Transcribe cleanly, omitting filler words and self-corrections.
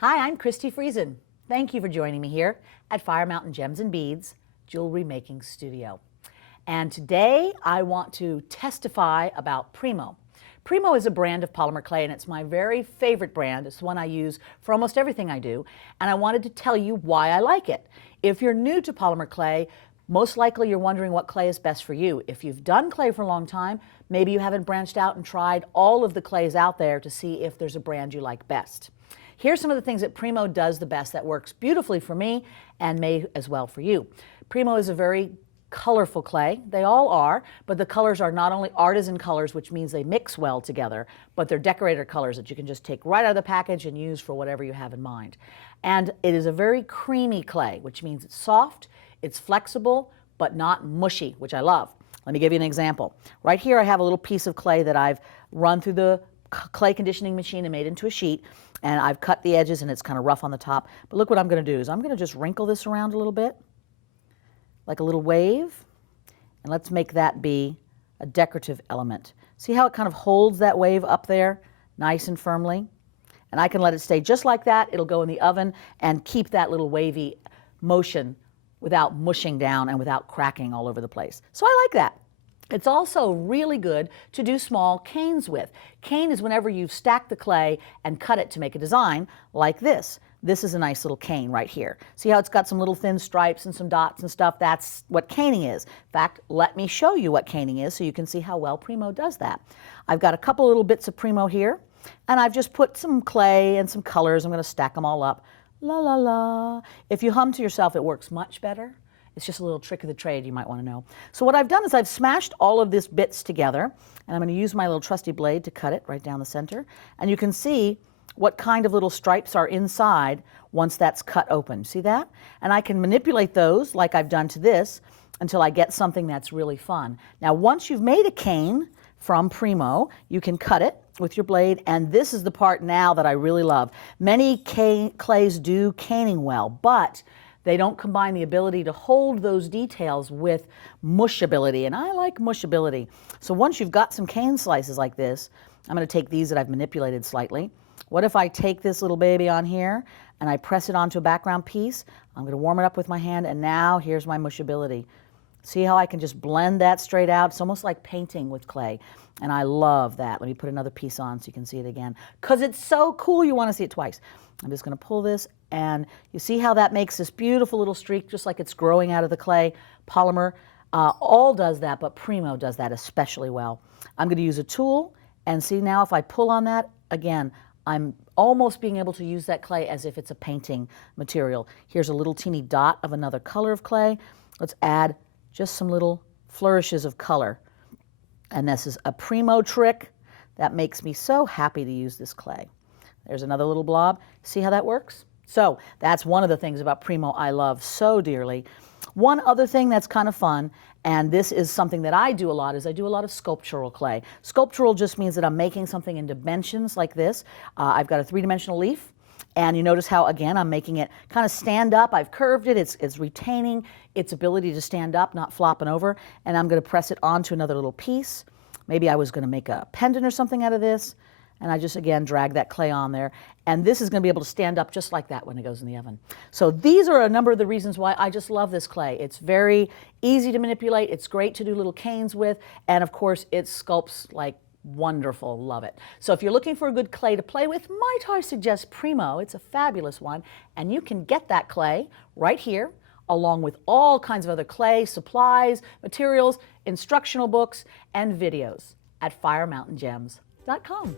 Hi, I'm Christi Friesen. Thank you for joining me here at Fire Mountain Gems and Beads Jewelry Making Studio. And today I want to testify about Premo. Premo is a brand of polymer clay, and it's my very favorite brand. It's the one I use for almost everything I do, and I wanted to tell you why I like it. If you're new to polymer clay, most likely you're wondering what clay is best for you. If you've done clay for a long time, maybe you haven't branched out and tried all of the clays out there to see if there's a brand you like best. Here's some of the things that Premo does the best that works beautifully for me and may as well for you. Premo is a very colorful clay. They all are, but the colors are not only artisan colors, which means they mix well together, but they're decorator colors that you can just take right out of the package and use for whatever you have in mind. And it is a very creamy clay, which means it's soft, it's flexible, but not mushy, which I love. Let me give you an example. Right here I have a little piece of clay that I've run through the clay conditioning machine and made into a sheet, and I've cut the edges and it's kind of rough on the top. But look what I'm going to do is I'm going to just wrinkle this around a little bit, like a little wave, and let's make that be a decorative element. See how it kind of holds that wave up there nice and firmly? And I can let it stay just like that. It'll go in the oven and keep that little wavy motion without mushing down and without cracking all over the place. So I like that. It's also really good to do small canes with. Cane is whenever you stack the clay and cut it to make a design like this. This is a nice little cane right here. See how it's got some little thin stripes and some dots and stuff? That's what caning is. In fact, let me show you what caning is so you can see how well Premo does that. I've got a couple little bits of Premo here, and I've just put some clay and some colors. I'm going to stack them all up. La la la. If you hum to yourself, it works much better. It's just a little trick of the trade you might want to know. So what I've done is I've smashed all of these bits together, and I'm going to use my little trusty blade to cut it right down the center. And you can see what kind of little stripes are inside once that's cut open. See that? And I can manipulate those like I've done to this until I get something that's really fun. Now once you've made a cane from Premo, you can cut it with your blade, and this is the part now that I really love. Many clays do caning well, but they don't combine the ability to hold those details with mushability, and I like mushability. So once you've got some cane slices like this, I'm going to take these that I've manipulated slightly. What if I take this little baby on here and I press it onto a background piece? I'm going to warm it up with my hand, and now here's my mushability. See how I can just blend that straight out? It's almost like painting with clay, and I love that. Let me put another piece on so you can see it again, because it's so cool you want to see it twice. I'm just going to pull this, and you see how that makes this beautiful little streak, just like it's growing out of the clay. Polymer all does that, but Premo does that especially well. I'm going to use a tool, and see now if I pull on that, again, I'm almost being able to use that clay as if it's a painting material. Here's a little teeny dot of another color of clay. Let's add just some little flourishes of color. And this is a Premo trick that makes me so happy to use this clay. There's another little blob. See how that works? So that's one of the things about Premo I love so dearly. One other thing that's kind of fun, and this is something that I do a lot, is I do a lot of sculptural clay. Sculptural just means that I'm making something in dimensions like this. I've got a three-dimensional leaf, and you notice how, again, I'm making it kind of stand up. I've curved it. It's retaining its ability to stand up, not flopping over, and I'm going to press it onto another little piece. Maybe I was going to make a pendant or something out of this, and I just, again, drag that clay on there. And this is going to be able to stand up just like that when it goes in the oven. So these are a number of the reasons why I just love this clay. It's very easy to manipulate. It's great to do little canes with. And, of course, it sculpts like wonderful. Love it. So if you're looking for a good clay to play with, might I suggest Premo. It's a fabulous one. And you can get that clay right here, along with all kinds of other clay supplies, materials, instructional books, and videos at firemountaingems.com.